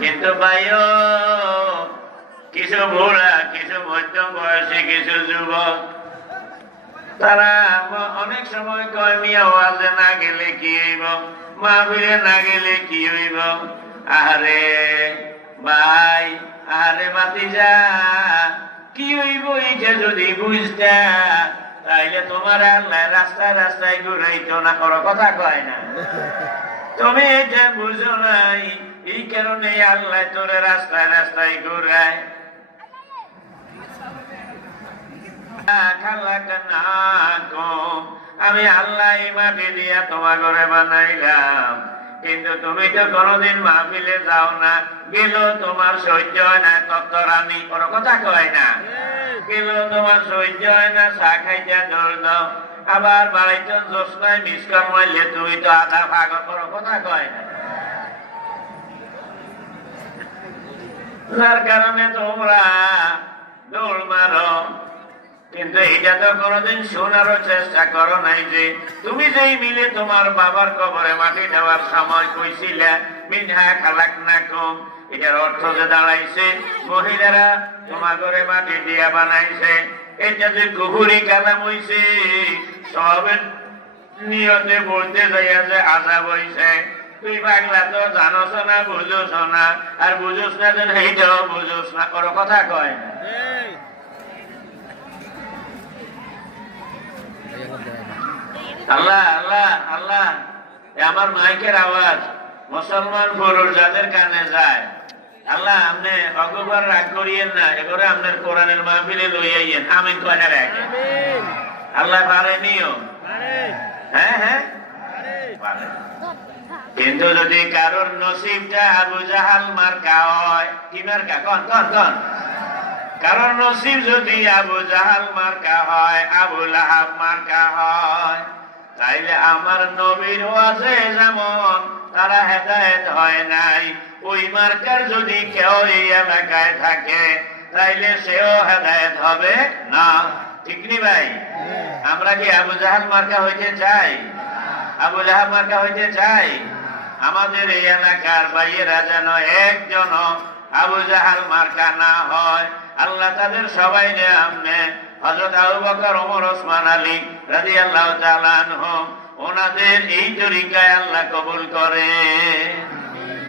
কিন্তু ভাইও কিছু বুড়া, কিছু মধ্যম বয়সী, কিছু যুবক, তারা অনেক সময় কয় মিয়া ওয়াজে না গেলে কি হইব, মাহফিলে না গেলে কি হইব। আরে ভাই, আরে ভাতিজা, কি হইব এইটা যদি বুঝতা তাইলে তোমার আল্লাহ রাস্তায় রাস্তায় ঘুরাইতো না। কোনো কথা কয় না। তুমি এটা বুঝো নাই, এই কারণে আল্লাহ তোরে রাস্তায় রাস্তায় ঘুরায়। আমি আল্লাহ মাটি দিয়া তোমার ঘরে বানাইলাম, কিন্তু তুমি তো কোনদিন মাহফিলে যাও না, গেল তোমার সহ্য হয় না। তত্ত্বরানী কোনো কথা কয় না, গেল তোমার সহ্য হয় না, চা খাইতে দৌড় দাও, আবার বাড়িতে জোসনায় মিসকাল মারলে তুমি তো আধা ভাগ। কোনো কথা কয় না। যার কারণে তোমরা দৌড় মারো, কিন্তু এটা তো কোনোদিন শোনারও চেষ্টা করো নাই যে তুমি যেই মিলে তোমার বাবার কবরে মাটি দেওয়ার সময় কইছিলা মিনহা খালাকনাকুম, এটার অর্থ যে দাঁড়াইছে মহিলারা তোমার ঘরে মাটি দিয়া বানাইছে, এটা যে কুহুরি কালাম হইছে, সবের নিয়তে বলতে যাইয়া যে আজাব হইছে। তুই পাগলা তো জানোস না, বুঝোস না, আর বুঝোস না যে এইটাও বুঝোস না। কোনো কথা কয় না। আল্লাহ আল্লাহ আল্লাহ, আমার মাইকের আওয়াজ মুসলমান পুরুষ যাদের কানে যায়, আল্লাহ আপনি অগবার রাগ করিয়েন না, এবারে আপনার কোরআনের মাহফিলে লইয়াইয়েন। আমিন কয়না রাখেন। আল্লাহ পারেনিও। হ্যাঁ হ্যাঁ, কিন্তু যদি কারোর নসিবটা আবু জাহাল মার্কা হয়, কি মার্কা? কন কন কন। কারোর নসিব যদি আবু জাহাল মার্কা হয়, আবু লাহাব মার্কা হয়, তাইলে আমার নবীর ওয়াজে যেমন তারা হেদায়েত হয় নাই, ওই মার্কার যদি কেউ এই এলাকায় থাকে তাইলে সেও হেদায়েত হবে না। ঠিক নি ভাই? আমরা কি আবু জাহাল মার্কা হইতে চাই? আবু লাহাব মার্কা হইতে চাই? আমাদের এই এলাকার ভাইয়েরা যেন একজন আবু জাহাল মার্কা না হয়। আল্লাহ তাদের সবাই আমনে হযরত আবু বকর, ওমর, ওসমান, আলী রাদিয়াল্লাহু তাআলা আনহুম, ওনাদের এই তরিকায় আল্লাহ কবুল করে।